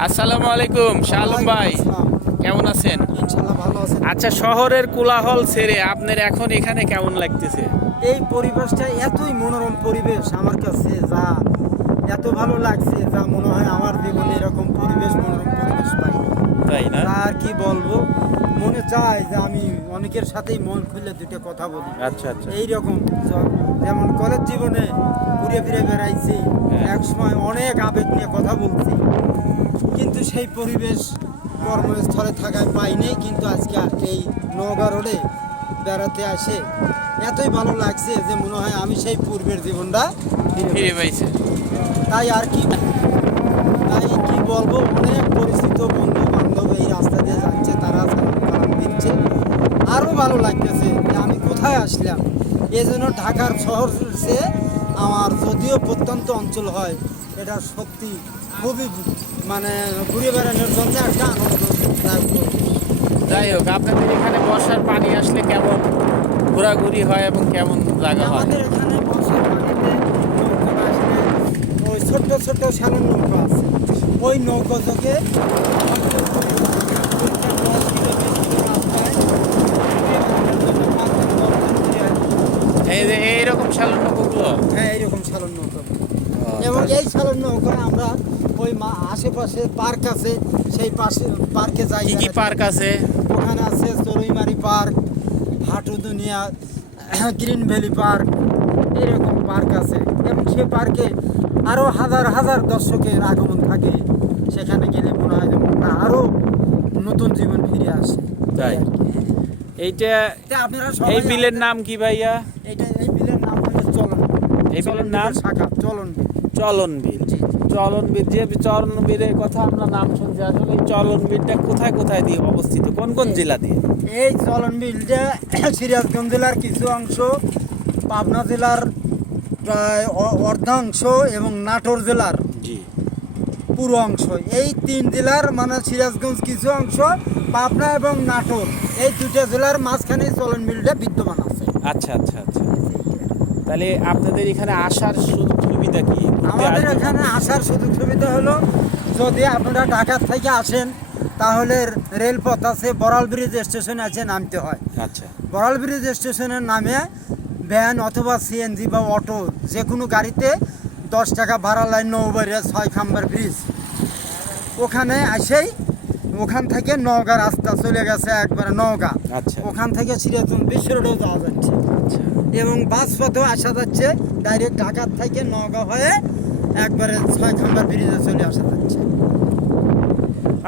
আসসালামু আলাইকুম শাহ আলম ভাই। কেমন আছেন? ইনশাল্লাহ ভালো আছেন আচ্ছা শহরের কোলাহল ছেড়ে আপনার এখন এখানে কেমন লাগতেছে? এই পরিবেশটা এতই মনোরম পরিবেশ আমার কাছে যা এত ভালো লাগছে যা মনে হয় আমার জীবনে এরকম পরিবেশ মনোরম পরিবেশ পাই তাই না? আর কি বলব? মনে চায় যে আমি অনেকের সাথেই মন খুলে দুটো কথা বলি। আচ্ছা আচ্ছা। এইরকম জ- যেমন কলেজ জীবনে ঘুরে ফিরে বেড়াইছি হ্যাঁ। এক সময় অনেক আবেগ নিয়ে কথা বলছি। কিন্তু সেই পরিবেশ কর্মস্থলে থাকায় পাইনি কিন্তু আজকে এই নওগাঁ রোডে বেড়াতে আসে। এতই ভালো লাগছে যে মনে হয় আমি সেই পূর্বের জীবনটা ফিরে পেয়েছি। তাই আর কি তাই কি বলব? অনেক পরিচিত বন্ধু বান্ধব এই রাস্তা দিয়ে যাচ্ছে তারা সালাম কালাম দিচ্ছে আরও ভালো লাগতেছে যে আমি কোথায় আসলাম। এই জন্য ঢাকার শহর সে আমার যদিও প্রত্যন্ত অঞ্চল হয় এটা সত্যি খুবই মানে ঘুরে বেড়ানোর জন্য একটা আনন্দ যাই হোক আপনাদের এখানে বর্ষার পানি আসলে কেমন ঘোরাঘুরি হয় এবং কেমন জায়গা হয়? আমাদের এখানে বর্ষার পানিতে নৌকা আসলে ওই ছোট্ট ছোট্ট স্যালন নৌকা আছে। ওই নৌকা থেকে যে সালন নৌকোগুলো হ্যাঁ এইরকম স্যালন নৌকা এবং এই স্যালন নৌকায় আমরা ওই মা আশেপাশে পার্ক আছে সেই পাশে পার্কে যাই কি কি পার্ক আছে? ওখানে আছে চড়ুইমারি পার্ক হাটু দুনিয়া গ্রিন ভ্যালি পার্ক এরকম পার্ক আছে। এবং সে পার্কে আরও হাজার হাজার দর্শকের আগমন থাকে সেখানে গেলে মনে হয় যেমন না আরও নতুন জীবন ফিরে আসে। তাই। আর কি। এইটা আপনারা সবাই এই বিলের নাম কি ভাইয়া? এইটা এই বিলের নাম হলো চলন এই বিলের নাম? চলন চলন বিল চলন বিল যে চলন বিলের কথা আমরা নাম শুনছি আসলে এই চলন বিলটা কোথায় কোথায় দিয়ে অবস্থিত? কোন কোন জেলা দিয়ে? এই চলন বিলটা সিরাজগঞ্জ জেলার কিছু অংশ পাবনা জেলার প্রায় অর্ধাংশ এবং নাটোর জেলার জি। পুরো অংশ। এই তিন জেলার মানে সিরাজগঞ্জ কিছু অংশ পাবনা এবং নাটোর এই দুটো জেলার মাঝখানে চলন মিলটা বিদ্যমান আছে। আচ্ছা আচ্ছা আচ্ছা। তাহলে আপনাদের এখানে আসার সুযোগ সুবিধা কি? আমাদের এখানে আসার সুযোগ সুবিধা হলো যদি আপনারা ঢাকা থেকে আসেন তাহলে রেলপথ আছে বড়াল ব্রিজ স্টেশনে আছে নামতে হয়। আচ্ছা। বড়াল ব্রিজ স্টেশনের নামে ভ্যান অথবা সিএনজি বা অটো যে কোনো গাড়িতে দশ টাকা ভাড়া লাইন নৌবাড়িয়া ছয় খাম্বার ব্রিজ। ওখানে আসেই ওখান থেকে নওগাঁ রাস্তা চলে গেছে একবারে নওগাঁ। আচ্ছা। ওখান থেকে সিরাজগঞ্জ বিশ্ব রোডেও যাওয়া যাচ্ছে। আচ্ছা। এবং বাস পথেও আসা যাচ্ছে। ডাইরেক্ট ঢাকার থেকে নওগাঁ হয়ে একবারে ছয় খাম্বার ব্রিজে চলে আসা যাচ্ছে।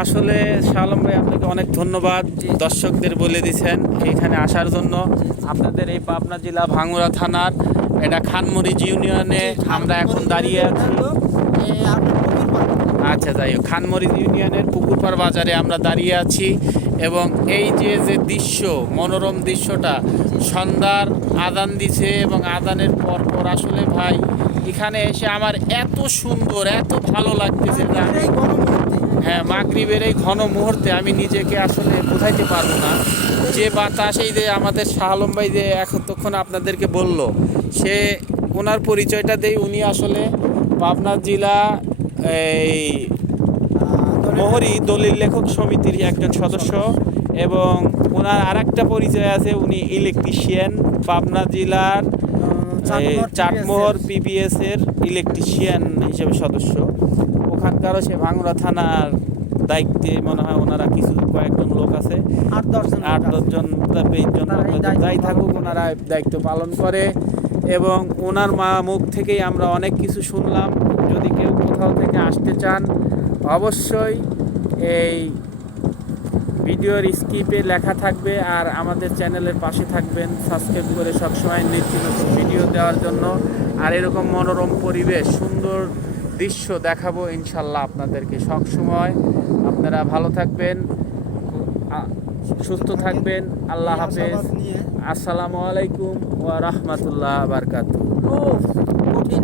আসলে শালম ভাই আপনাকে অনেক ধন্যবাদ। দর্শকদের বলে দিয়েছেন এখানে আসার জন্য। আপনাদের এই পাবনা জেলা ভাঙ্গুরা থানার এটা খানমরিজ ইউনিয়নে আমরা এখন দাঁড়িয়ে আছি। আচ্ছা যাই হোক। খানমরিজ ইউনিয়নের পুকুরপাড় বাজারে আমরা দাঁড়িয়ে আছি। এবং এই যে যে দৃশ্য, মনোরম দৃশ্যটা, সন্ধ্যার আদান দিছে এবং আদানের পর পর আসলে ভাই, এখানে এসে আমার এত সুন্দর, এত ভালো লাগতেছে যে হ্যাঁ মাগরিবের এই ঘন মুহূর্তে আমি নিজেকে আসলে বোঝাইতে পারব না। যে বাতাস, এই যে আমাদের শাহলম ভাই যে এতক্ষণ আপনাদেরকে বলল, সে ওনার পরিচয়টা দেই, উনি আসলে পাবনা জেলা, এই মোহরি দলিল লেখক সমিতির একজন সদস্য এবং ওনার আরেকটা পরিচয় আছে উনি ইলেকট্রিশিয়ান পাবনা জেলার চাটমোহর পিবিএস এর। ইলেকট্রিশিয়ান হিসেবে সদস্য। ওখানকারও সে ভাঙুরা থানার দায়িত্বে মনে হয় ওনারা কিছু কয়েকজন লোক আছে। আট দশজন আট দশজন যাই থাকুক ওনারা দায়িত্ব পালন করে এবং ওনার মা মুখ থেকেই আমরা অনেক কিছু শুনলাম। যদি কেউ কোথাও থেকে আসতে চান অবশ্যই এই ভিডিওর স্কিপে লেখা থাকবে আর আমাদের চ্যানেলের পাশে থাকবেন। সাবস্ক্রাইব করে সবসময় নিত্য নতুন ভিডিও দেওয়ার জন্য। আর এরকম মনোরম পরিবেশ সুন্দর দৃশ্য দেখাবো ইনশাল্লাহ আপনাদেরকে সবসময়। আপনারা ভালো থাকবেন সুস্থ থাকবেন। আল্লাহ হাফেজ। আসসালামু আলাইকুম। ওয়া রাহমাতুল্লাহ হয়েছে।